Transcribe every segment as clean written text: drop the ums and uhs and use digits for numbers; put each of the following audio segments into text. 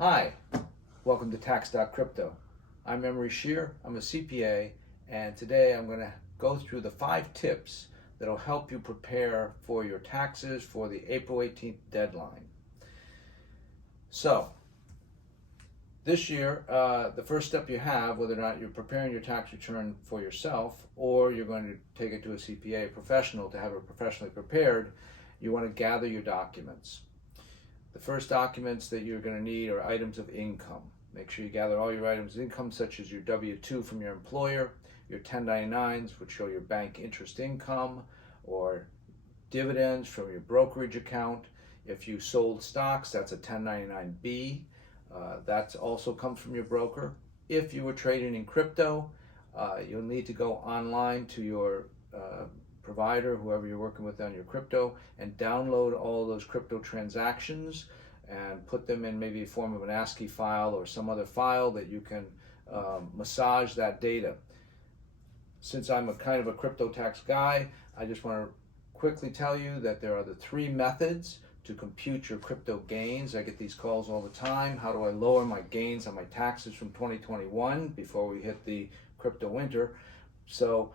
Hi, welcome to Tax.Crypto. I'm Emery Sheer, I'm a CPA, and today I'm going to go through the 5 tips that will help you prepare for your taxes for the April 18th deadline. So, this year, the first step you have, whether or not you're preparing your tax return for yourself or you're going to take it to a CPA professional to have it professionally prepared, you want to gather your documents. The first documents that you're going to need are items of income. Make sure you gather all your items of income, such as your W-2 from your employer, your 1099s, which show your bank interest income, or dividends from your brokerage account. If you sold stocks, that's a 1099B. That also comes from your broker. If you were trading in crypto, you'll need to go online to your provider, whoever you're working with on your crypto, and download all those crypto transactions and put them in maybe a form of an ASCII file or some other file that you can massage that data. Since I'm a kind of a crypto tax guy, I just want to quickly tell you that there are the 3 methods to compute your crypto gains. I get these calls all the time. How do I lower my gains on my taxes from 2021 before we hit the crypto winter? So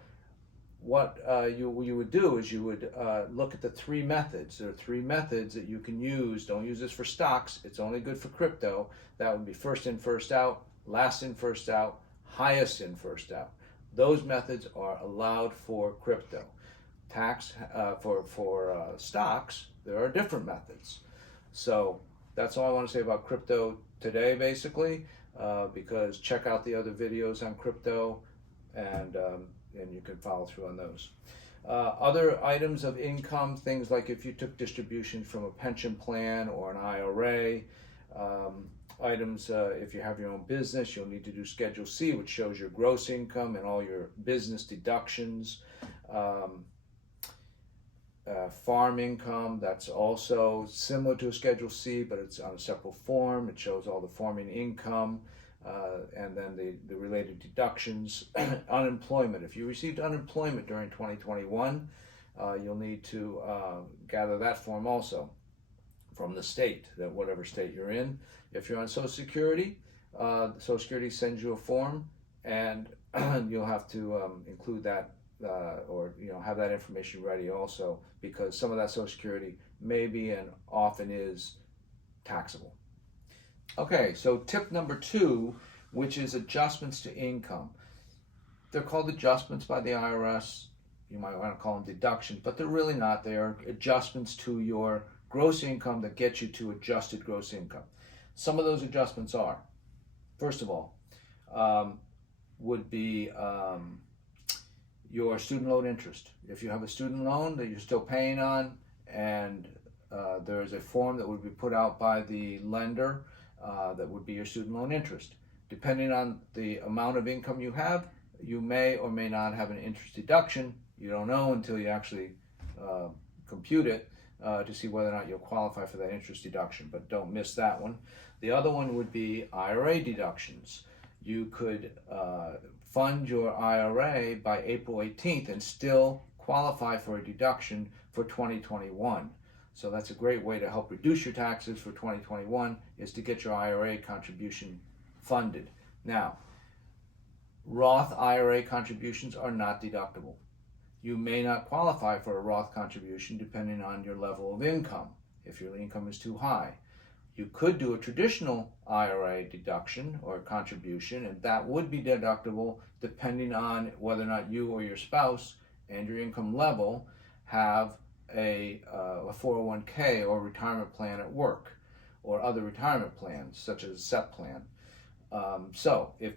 what you would do is you would look at the 3 methods. There are 3 methods that you can use. Don't use this for stocks. It's only good for crypto. That would be first in, first out, last in, first out, highest in, first out. Those methods are allowed for crypto. Tax for stocks, there are different methods. So that's all I want to say about crypto today, basically, because check out the other videos on crypto and you can follow through on those. Other items of income, things like if you took distributions from a pension plan or an IRA, items, if you have your own business, you'll need to do Schedule C, which shows your gross income and all your business deductions. Farm income, that's also similar to a Schedule C, but it's on a separate form. It shows all the farming income. And then the related deductions. Unemployment. If you received unemployment during 2021, you'll need to gather that form also from the state, that whatever state you're in. If you're on Social Security, Social Security sends you a form, and you'll have to include that or have that information ready also, because some of that Social Security may be and often is taxable. Okay, so tip number 2, which is adjustments to income. They're called adjustments by the IRS. You might want to call them deductions, but they're really not. They are adjustments to your gross income that get you to adjusted gross income. Some of those adjustments are, first of all, would be your student loan interest. If you have a student loan that you're still paying on, and there is a form that would be put out by the lender, that would be your student loan interest. Depending on the amount of income you have, you may or may not have an interest deduction. You don't know until you actually compute it to see whether or not you'll qualify for that interest deduction, but don't miss that one. The other one would be IRA deductions. You could fund your IRA by April 18th and still qualify for a deduction for 2021. So that's a great way to help reduce your taxes for 2021, is to get your IRA contribution funded. Now, Roth IRA contributions are not deductible. You may not qualify for a Roth contribution depending on your level of income, if your income is too high. You could do a traditional IRA deduction or contribution, and that would be deductible depending on whether or not you or your spouse and your income level have a 401k or retirement plan at work, or other retirement plans such as a SEP plan. So if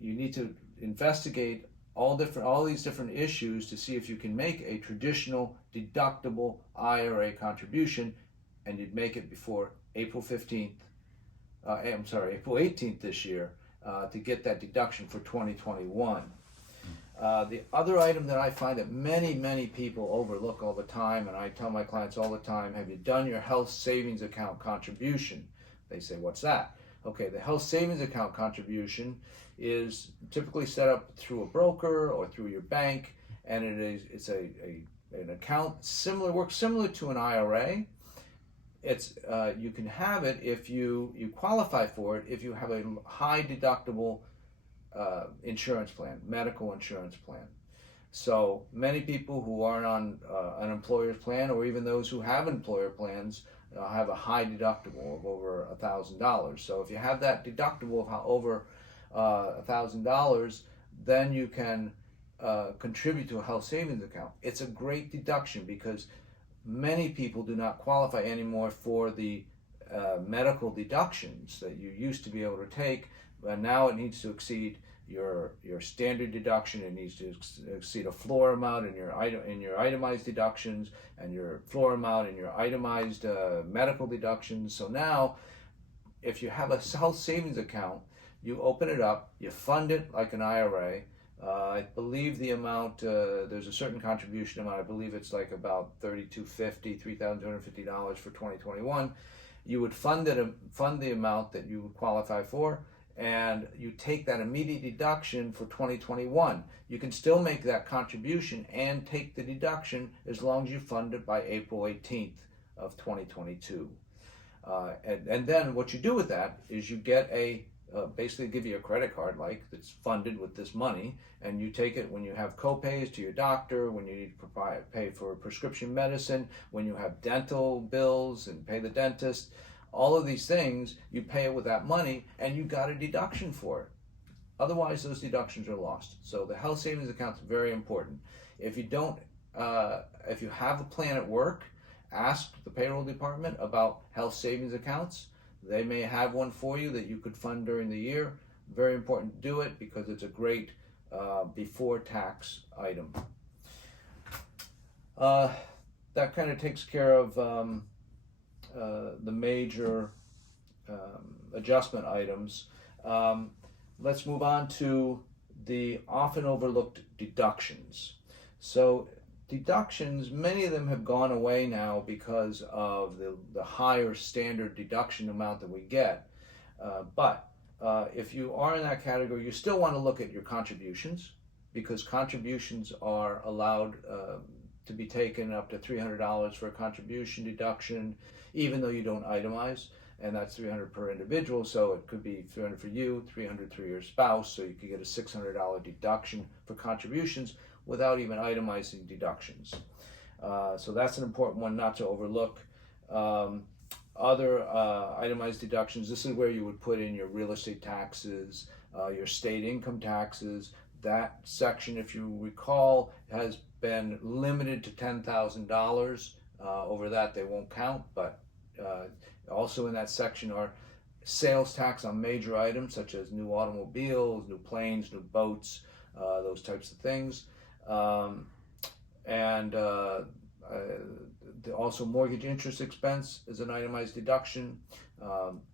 you need to investigate all these different issues to see if you can make a traditional deductible IRA contribution, and you'd make it before April 18th this year to get that deduction for 2021. The other item that I find that many people overlook all the time, and I tell my clients all the time, have you done your health savings account contribution? They say, what's that? Okay, the health savings account contribution is typically set up through a broker or through your bank, and it's an account works similar to an IRA, You can have it if you qualify for it if you have a high deductible insurance plan, medical insurance plan. So many people who aren't on an employer's plan, or even those who have employer plans, have a high deductible of over $1,000. So if you have that deductible of over $1,000, then you can contribute to a health savings account. It's a great deduction because many people do not qualify anymore for the medical deductions that you used to be able to take, but now it needs to exceed your standard deduction. It needs to exceed a floor amount in your itemized deductions, and your floor amount in your itemized medical deductions. So now, if you have a health savings account, you open it up, you fund it like an IRA. I believe the amount, there's a certain contribution amount, I believe it's like about $3,250, $3,250 for 2021. You would fund the amount that you would qualify for, and you take that immediate deduction for 2021. You can still make that contribution and take the deduction as long as you fund it by April 18th of 2022. And then what you do with that is you get basically give you a credit card that's funded with this money, and you take it when you have co-pays to your doctor, when you need to pay for prescription medicine, when you have dental bills and pay the dentist. All of these things, you pay it with that money, and you got a deduction for it. Otherwise, those deductions are lost. So the health savings account is very important. If you have a plan at work, ask the payroll department about health savings accounts. They may have one for you that you could fund during the year. Very important to do it because it's a great before tax item. That kind of takes care of the major adjustment items. Let's move on to the often overlooked deductions. So deductions, many of them have gone away now because of the higher standard deduction amount that we get. But if you are in that category, you still want to look at your contributions, because contributions are allowed to be taken up to $300 for a contribution deduction, even though you don't itemize, and that's $300 per individual. So it could be $300 for you, $300 for your spouse, so you could get a $600 deduction for contributions without even itemizing deductions. So that's an important one not to overlook. Other itemized deductions, this is where you would put in your real estate taxes, your state income taxes. That section, if you recall, has been limited to $10,000. Over that, they won't count, but also in that section are sales tax on major items such as new automobiles, new planes, new boats, those types of things. Also mortgage interest expense is an itemized deduction.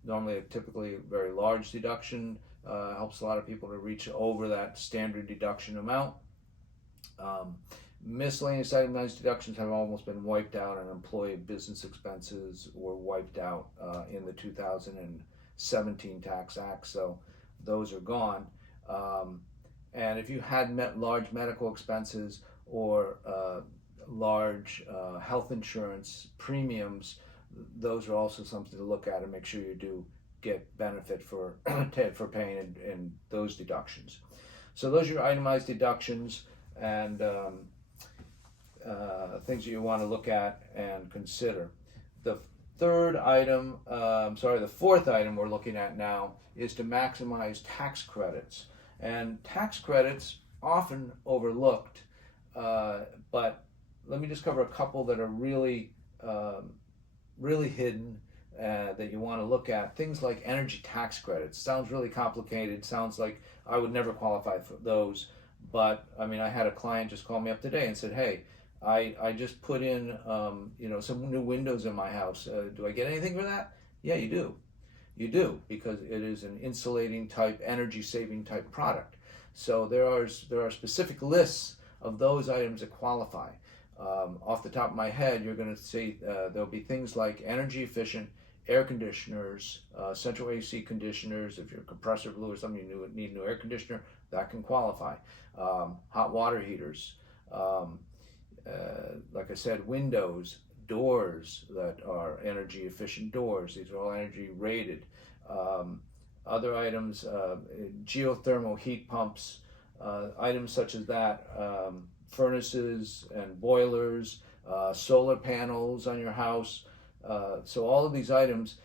Normally, typically a very large deduction. Helps a lot of people to reach over that standard deduction amount. Miscellaneous itemized deductions have almost been wiped out, and employee business expenses were wiped out in the 2017 Tax Act, so those are gone. And if you had large medical expenses or large health insurance premiums, those are also something to look at and make sure you do get benefit for paying in those deductions. So those are your itemized deductions and things that you want to look at and consider. The fourth item we're looking at now is to maximize tax credits. And tax credits often overlooked, but let me just cover a couple that are really hidden that you want to look at. Things like energy tax credits. Sounds really complicated. Sounds like I would never qualify for those. But I mean, I had a client just call me up today and said, "Hey, I just put in some new windows in my house. Do I get anything for that?" Yeah, you do. You do, because it is an insulating type, energy saving type product. So there are specific lists of those items that qualify. Off the top of my head, you're going to see there'll be things like energy efficient air conditioners, central AC conditioners. If you're a compressor blue or something, you need a new air conditioner, that can qualify. Hot water heaters, like I said, windows. doors that are energy efficient doors. These are all energy rated. Other items, geothermal heat pumps, items such as that, furnaces and boilers, solar panels on your house. So all of these items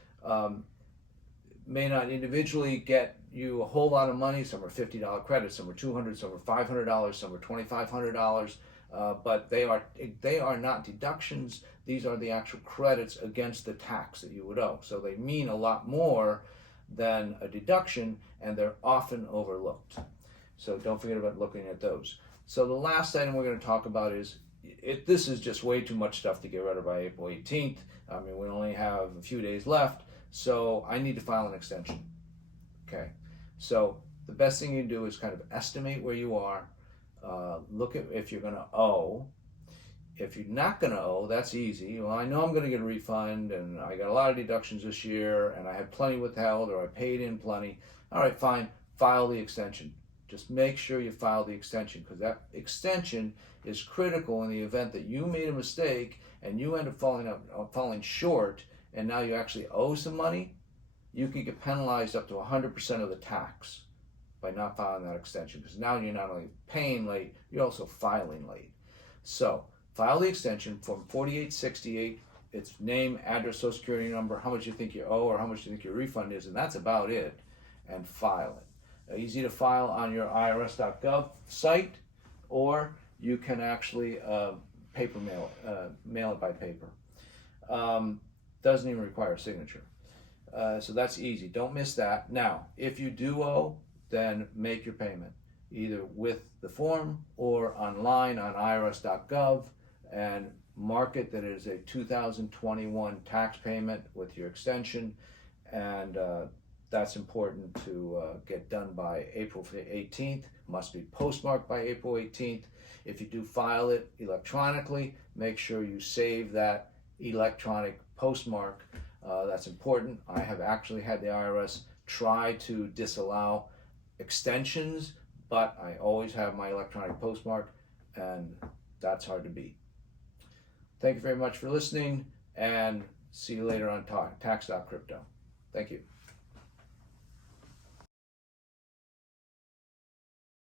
may not individually get you a whole lot of money. Some are $50 credits, some are $200, some are $500, some are $2,500. But they are not deductions. These are the actual credits against the tax that you would owe. So they mean a lot more than a deduction, and they're often overlooked. So don't forget about looking at those. So the last item we're going to talk about is, this is just way too much stuff to get rid of by April 18th. I mean, we only have a few days left, so I need to file an extension. Okay, so the best thing you do is kind of estimate where you are. Look at if you're going to owe. If you're not going to owe, that's easy. Well, I know I'm going to get a refund, and I got a lot of deductions this year, and I had plenty withheld, or I paid in plenty. All right, fine. File the extension. Just make sure you file the extension, because that extension is critical in the event that you made a mistake and you end up falling short, and now you actually owe some money. You could get penalized up to 100% of the tax by not filing that extension, because now you're not only paying late, you're also filing late. So file the extension, Form 4868. It's name, address, social security number, how much you think you owe, or how much you think your refund is, and that's about it. And file it. Easy to file on your irs.gov site, or you can actually paper mail it by paper. Doesn't even require a signature. So that's easy. Don't miss that. Now, if you do owe, then make your payment either with the form or online on irs.gov, and mark it that it is a 2021 tax payment with your extension, and that's important to get done by April 18th. Must be postmarked by April 18th. If you do file it electronically, make sure you save that electronic postmark. That's important. I have actually had the IRS try to disallow extensions, but I always have my electronic postmark, and that's hard to beat. Thank you very much for listening, and see you later on Tax.Crypto. Thank you.